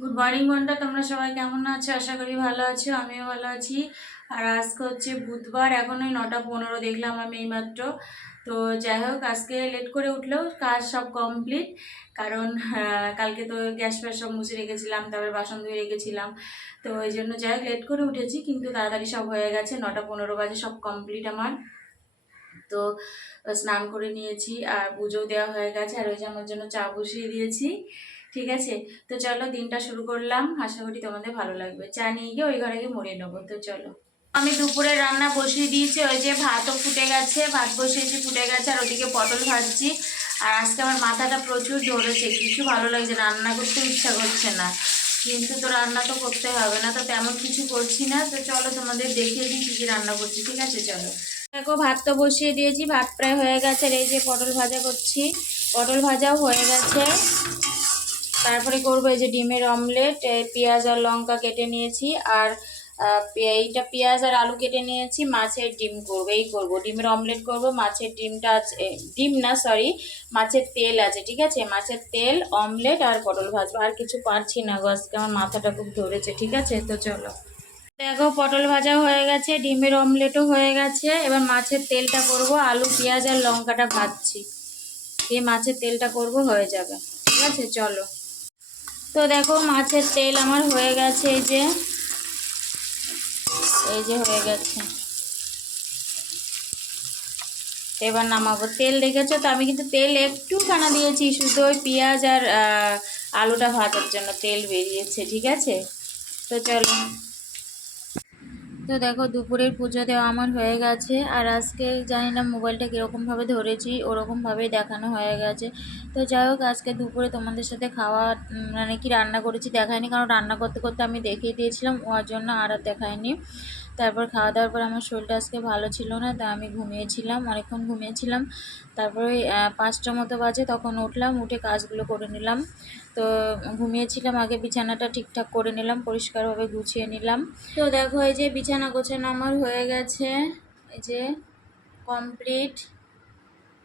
Good morning বন্ধুরা, তোমরা সবাই কেমন আছো? আশা করি ভালো আছো, আমিও ভালো আছি। আর আজকে হচ্ছে বুধবার, এখন ওই 9:15 দেখলাম আমি এইমাত্র। তো যাই হোক, আজকে লেট করে উঠলেও কাজ সব কমপ্লিট। কারণ কালকে তো গ্যাস ফ্যাস সব মুছে রেখেছিলাম, তারপরে বাসন ধুয়ে রেখেছিলাম। তো ওই জন্য যাই হোক লেট করে উঠেছি, কিন্তু তাড়াতাড়ি সব হয়ে গেছে। 9:15 বাজে সব কমপ্লিট আমার। তো স্নান করে নিয়েছি আর পুজো দেওয়া হয়ে গেছে, আর ওই যে আমার জন্য চা বসিয়ে দিয়েছি। ঠিক আছে, তো চলো দিনটা শুরু করলাম, আশা করি তোমাদের ভালো লাগবে। চা নিয়ে গিয়ে ওই ঘরে গিয়ে মুড়ে নেবো। তো চলো, আমি দুপুরে রান্না বসিয়ে দিয়েছি। ওই যে ভাতও ফুটে গেছে, ভাত বসিয়েছি, ফুটে গেছে, আর ওদিকে পটল ভাজছি। আর আজকে আমার মাথাটা প্রচুর ধরেছে, কিছু ভালো লাগছে না, রান্না করতে ইচ্ছা করছে না। কিন্তু তো রান্না তো করতে হবে না, তো তেমন কিছু করছি না। তো চলো তোমাদের দেখিয়ে দিই কী কী রান্না করছি। ঠিক আছে চলো। দেখো ভাত তো বসিয়ে দিয়েছি, ভাত প্রায় হয়ে গেছে। আর এই যে পটল ভাজা করছি, পটল ভাজাও হয়ে গেছে। তারপরে করবো এই যে ডিমের অমলেট, পেঁয়াজ আর লঙ্কা কেটে নিয়েছি। আর এইটা পেঁয়াজ আর আলু কেটে নিয়েছি। মাছের ডিম করবো, এই করবো ডিমের অমলেট করবো। মাছের ডিমটা আছে, ডিম না সরি, মাছের তেল আছে। ঠিক আছে, মাছের তেল, অমলেট আর পটল ভাজবো। আর কিছু পারছি না গো, আজকে আমার মাথাটা খুব ধরেছে। ঠিক আছে, তো চলো। দেখো পটল ভাজা হয়ে গেছে, ডিমের অমলেটও হয়ে গেছে। এবার মাছের তেলটা করব, আলু পেঁয়াজ আর লঙ্কাটা ভাজছি, দিয়ে মাছের তেলটা করব, হয়ে যাবে। ঠিক আছে চলো। তো দেখো মাছের তেল আমার হয়ে গেছে, এই যে হয়ে গেছে। এবার নামাবো। তেল দেখেছো তো, আমি কিন্তু তেল একটু খানা দিয়েছি, শুধু ওই পেঁয়াজ আর আলুটা ভাজার জন্য তেল বেরিয়েছে। ঠিক আছে, তো চলো। তো দেখো দুপুরের পুজো দেওয়া আমার হয়ে গেছে। আর আজকে জানি না মোবাইলটা কীরকমভাবে ধরেছি, ওরকমভাবেই দেখানো হয়ে গেছে। তো যাই হোক, আজকে দুপুরে তোমাদের সাথে খাওয়া মানে কি রান্না করেছি দেখায়নি, কারণ রান্না করতে করতে আমি দেখিয়ে দিয়েছিলাম, ওর জন্য আর দেখায়নি। তারপর খাওয়া দাওয়ার পর আমার শরীরটা আজকে ভালো ছিল না, তা আমি ঘুমিয়েছিলাম, অনেকক্ষণ ঘুমিয়েছিলাম। তারপরে 5টা মতো বাজে, তখন উঠলাম, উঠে কাজগুলো করে নিলাম। তো ঘুমিয়েছিলাম, আগে বিছানাটা ঠিকঠাক করে নিলাম, পরিষ্কারভাবে গুছিয়ে নিলাম। তো দেখো এই যে বিছানা গোছানো আমার হয়ে গেছে, এই যে কমপ্লিট।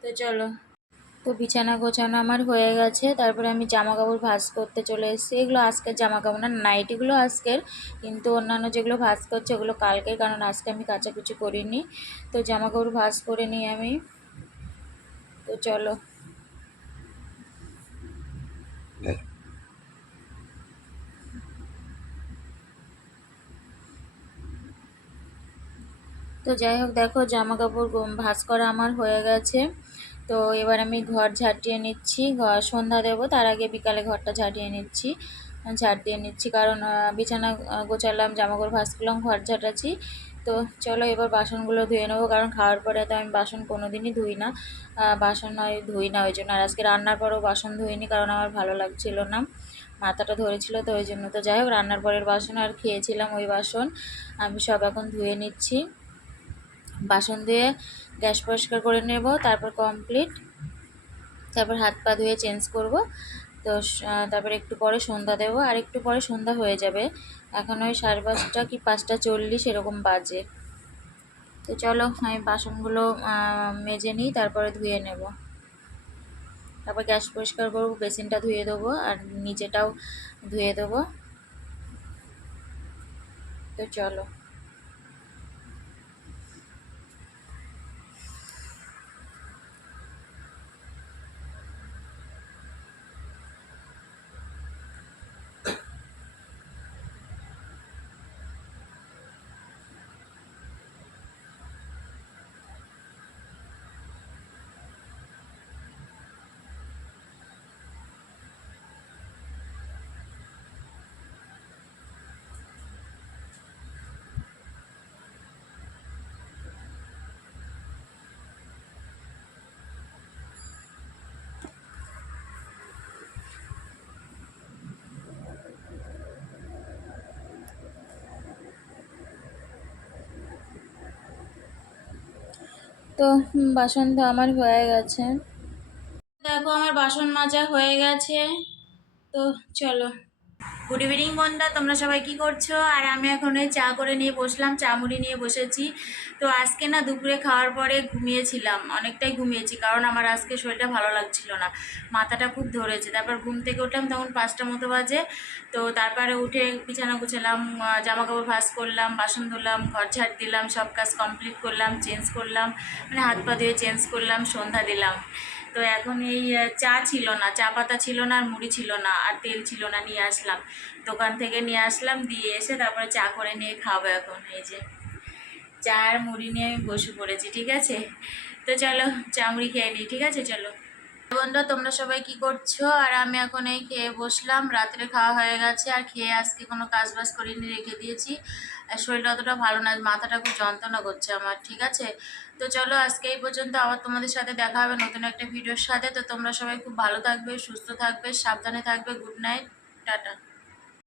তো চলো। তো বিছানা গোছানো আমার হয়ে গেছে, তারপরে আমি জামা কাপড় ভাঁজ করতে চলে এসেছি। এগুলো আজকের জামা কাপড় না, নাইটিগুলো আজকের, কিন্তু অন্যান্য যেগুলো ভাঁজ করছে ওগুলো কালকের, কারণ আজকে আমি কাচাকুচি করিনি। তো জামা কাপড় ভাঁজ করে নিই আমি। তো চলো। তো যাই হোক, দেখো জামা কাপড় ভাঁজ করা আমার হয়ে গেছে। তো এবার আমি ঘর ঝাঁটিয়ে নিচ্ছি, সন্ধ্যা দেবো, তার আগে বিকালে ঘরটা ঝাঁটিয়ে নিচ্ছি, ঝাঁট দিয়ে নিচ্ছি। কারণ বিছানা গোছালাম, জামাকাপড় ভাঁজ করলাম, ঘর ঝাঁটাচ্ছি। তো চলো এবার বাসনগুলো ধুয়ে নেবো, কারণ খাওয়ার পরে তো আমি বাসন কোনো দিনই ধুই না, বাসন নয় ধুই না ওই জন্য। আর আজকে রান্নার পরেও বাসন ধুইনি, কারণ আমার ভালো লাগছিল না, মাথাটা ধরেছিল, তো ওই জন্য। তো যাই হোক, রান্নার পরের বাসন আর খেয়েছিলাম ওই বাসন আমি সব এখন ধুয়ে নিচ্ছি। বাসন ধুয়ে গ্যাস পরিষ্কার করে নেব, তারপর কমপ্লিট। তারপর হাত পা ধুয়ে চেঞ্জ করব। তো তারপর একটু পরে সন্ধ্যা দেবো, আর একটু পরে সন্ধ্যা হয়ে যাবে। এখন ওই 5:30 কি 5:40 এরকম বাজে। তো চলো আমি বাসনগুলো মেজে নিই, তারপরে ধুয়ে নেব। তারপর গ্যাস পরিষ্কার করবো, বেসিনটা ধুয়ে দেবো, আর নিচেটাও ধুয়ে দেবো। তো চলো। তো বাসন তো আমার হয়ে গেছে। দেখো আমার বাসন মাজা হয়ে গেছে। তো চলো। গুড ইভিনিং বন্ধুরা, তোমরা সবাই কি করছো? আর আমি এখন এই চা করে নিয়ে বসলাম, চা মুড়ি নিয়ে বসেছি। তো আজকে না দুপুরে খাওয়ার পরে ঘুমিয়েছিলাম, অনেকটাই ঘুমিয়েছি, কারণ আমার আজকে শরীরটা ভালো লাগছিল না, মাথাটা খুব ধরেছে। তারপর ঘুম থেকে উঠলাম তখন 5টা মতো বাজে। তো তারপরে উঠে বিছানা গুছালাম, জামা কাপড় ভাঁজ করলাম, বাসন ধুলাম, ঘর ঝাড় দিলাম, সব কাজ কমপ্লিট করলাম, চেঞ্জ করলাম, মানে হাত পা ধুয়ে চেঞ্জ করলাম, সন্ধ্যা দিলাম। তো এখন এই চা ছিল না, চা পাতা ছিল না, আর মুড়ি ছিল না, আর তেল ছিল না, নিয়ে আসলাম দোকান থেকে, নিয়ে আসলাম, দিয়ে এসে তারপরে চা করে নিয়ে খাবো। এখন এই যে চা আর মুড়ি নিয়ে আমি বসে পড়েছি, ঠিক আছে? তো চলো চা মুড়ি খেয়ে নিই, ঠিক আছে? চলো বন্ধুরা, তোমরা সবাই কি করছো? আর আমি এখন এই খেয়ে বসলাম, রাত্রে খাওয়া হয়ে গেছে, আর খেয়ে আজকে কোনো কাজ বাজ করিনি, রেখে দিয়েছি। আর শরীরটা অতটা ভালো না, মাথাটা খুব যন্ত্রণা করছে আমার, ঠিক আছে? তো চলো আজকে এই পর্যন্ত, আবার তোমাদের সাথে দেখা হবে নতুন একটা ভিডিওর সাথে। তো তোমরা সবাই খুব ভালো থাকবে, সুস্থ থাকবে, সাবধানে থাকবে। Good night, tata.